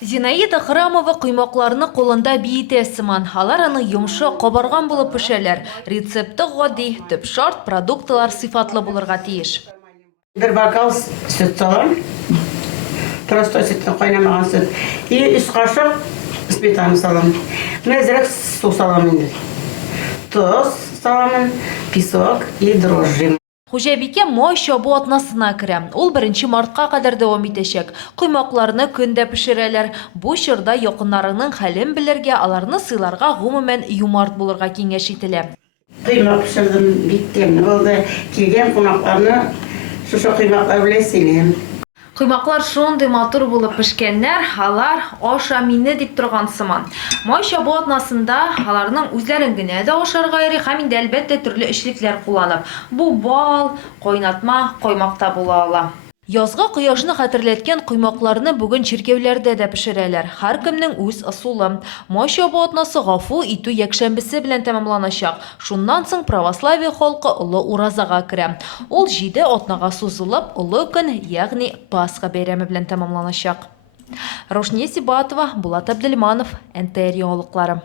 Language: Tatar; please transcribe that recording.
Зинаида Храмова куймакларны қолында бейте сыман. Алар аны йомшы кабарган булып пешәләр. Рецепты гади, төп шарт продуктлар сыйфатлы булырга тиеш. Bir бокал süt салам. Просто sütten kaynamagan süt. И 3 kaşık smetana салам. Мәзрәк су салам инде. Тоз салам, песок и дрожжи. Хуҗабикә май чабу атнасына керә. Ул 1 мартка кадәр дәвам итәчәк. Куймакларны көндә пешерәләр. Бу чорда якыннарының хәлен белергә, аларны сыйларга гомумән юмарт булырга киңәш ителә. Кыймак пешердем, бик тәмле булды. Килгән кунакларны шушы кыймаклар белән сыйлыйм. Куймаклар шундый матур булып пешкәннәр, алар аша мине дип торган сыман. Май чабу атнасында аларның үзләрен генә дә ашарга ярый һәм инде әлбәттә төрле эшлекләр кулланып. Бу бал, кайнатма, каймакта була ала. Язга кояшны хәтерләткән куймакларны бүген чиркәүләрдә дә пешерәләр. Һәркемнең үз ысулы. Май чабу атнасы гафу итү якшәмбесе белән тәмамланачак. Шуннан соң православие халкы олы уразага керә. Ул 7 атнага сузылып, олы көн, ягъни Пасха бәйрәме белән тәмамланачак. Рошния Сибатова, Булат Абдельманов, НТР яңалыклары.